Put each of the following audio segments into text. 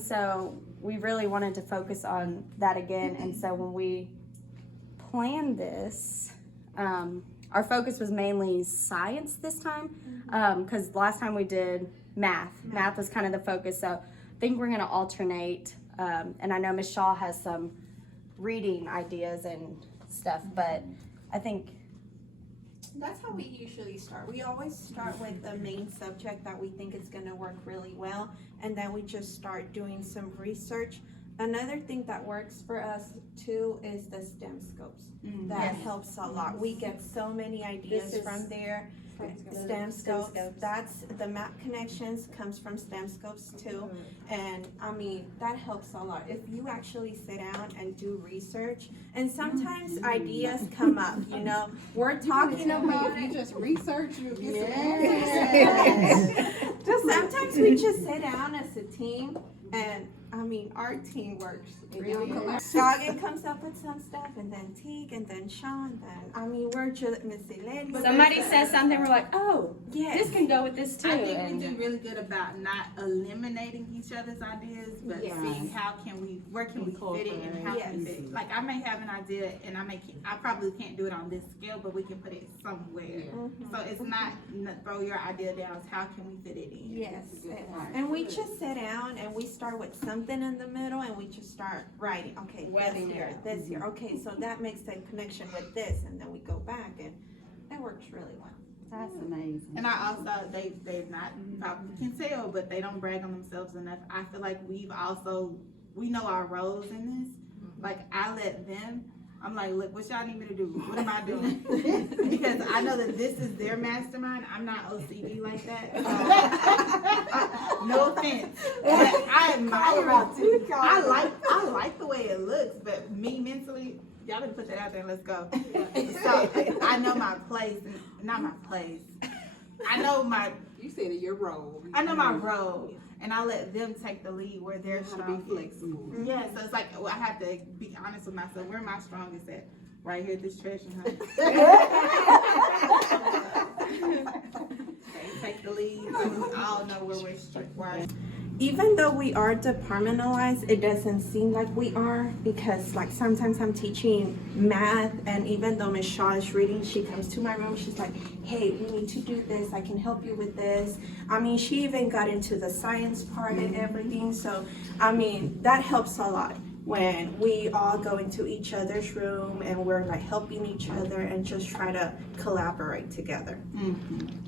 So we really wanted to focus on that again. And so when we planned this, our focus was mainly science this time, because last time we did math. Math was kind of the focus. So I think we're going to alternate. And I know Ms. Shaw has some reading ideas and stuff, but I think that's how we usually start. We always start with the main subject that we think is going to work really well, and then we just start doing some research. Another thing that works for us too is the STEM scopes. That helps a lot. We get so many ideas from there. STEM scopes. That's the map connections comes from STEM scopes too, and I mean that helps a lot. If you actually sit down and do research, and sometimes ideas come up. You know, we're talking about if you just research, you get Just sometimes we just sit down as a team, and I mean our team works really well. Goggin comes up with some stuff, and then Teague, and then Sean. Then I mean we're just miscellaneous. somebody says something, we're like, oh, Yes. this can go with this too. I think And we do really good about not eliminating each other's ideas, but seeing where can we fit it and how can we fit it. Like I may have an idea and I probably can't do it on this scale, but we can put it somewhere. So it's not throw your idea down, it's how can we fit it in. Yes, and we just sit down and we start with something in the middle and we just start writing. Okay, this here. Okay, so that makes a connection with this, and then we go back, and that works really well. That's amazing. And I also, they're not, probably can tell, but they don't brag on themselves enough. I feel like we know our roles in this. Like I let them, I'm like, look, what y'all need me to do? What am I doing? Because I know that this is their mastermind. I'm not OCD like that. No offense. But I admire it. I like the way it looks, but me mentally, y'all better put that out there and let's go. So I know my place, not my place. I know my. You said your role. I know my role. And I let them take the lead where they're strong. Be flexible. Yeah, so it's like I have to be honest with myself. Where am I strongest at? Right here at this treasure hunt. They take the lead. So we all know where we're strict. Even though we are departmentalized, it doesn't seem like we are, because like sometimes I'm teaching math, and even though Ms. Shaw is reading, she comes to my room, she's like, hey, we need to do this, I can help you with this. I mean, she even got into the science part and everything, so I mean, that helps a lot when we all go into each other's room and we're like helping each other and just try to collaborate together.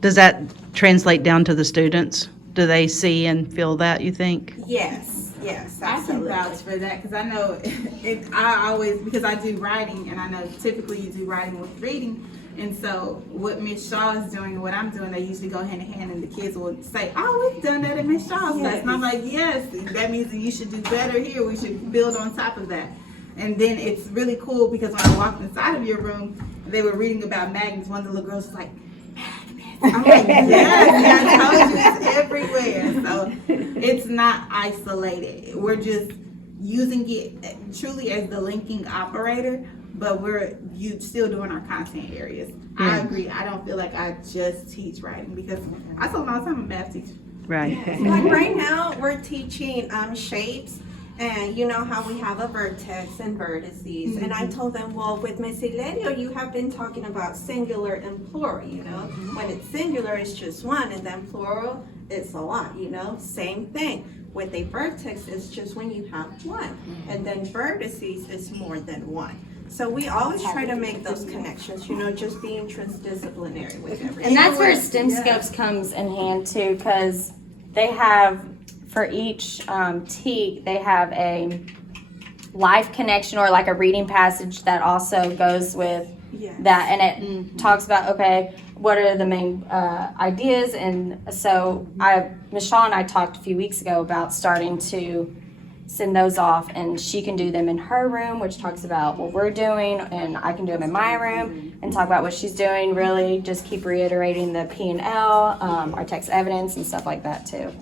Does that translate down to the students? Do they see and feel that, you think? Yes, absolutely. I can vouch for that because I know I always, because I do writing, and I know typically you do writing with reading. And so what Miss Shaw is doing and what I'm doing, they usually go hand in hand, and the kids will say, oh, we've done that at Miss Shaw's class. And I'm like, yes, that means that you should do better here. We should build on top of that. And then it's really cool because when I walked inside of your room, they were reading about magnets. One of the little girls was like, I'm like, yes, I told you it's everywhere. So it's not isolated. We're just using it truly as the linking operator, but we're still doing our content areas. I agree. I don't feel like I just teach writing because I spent a lot of time a math teacher. Right. Like right now, we're teaching shapes. And you know how we have a vertex and vertices. And I told them, well, with miscellaneous, you have been talking about singular and plural, you know. When it's singular, it's just one, and then plural, it's a lot, you know. Same thing. With a vertex, it's just when you have one. And then vertices is more than one. So we always try to make those connections, you know, just being transdisciplinary with everything. And that's where STEM scopes comes in hand too, because they have, for each TEAG, they have a life connection or like a reading passage that also goes with that. And it talks about, okay, what are the main ideas? And so Ms. Shaw and I talked a few weeks ago about starting to send those off, and she can do them in her room, which talks about what we're doing, and I can do them in my room and talk about what she's doing. Really just keep reiterating the P&L, our text evidence and stuff like that too.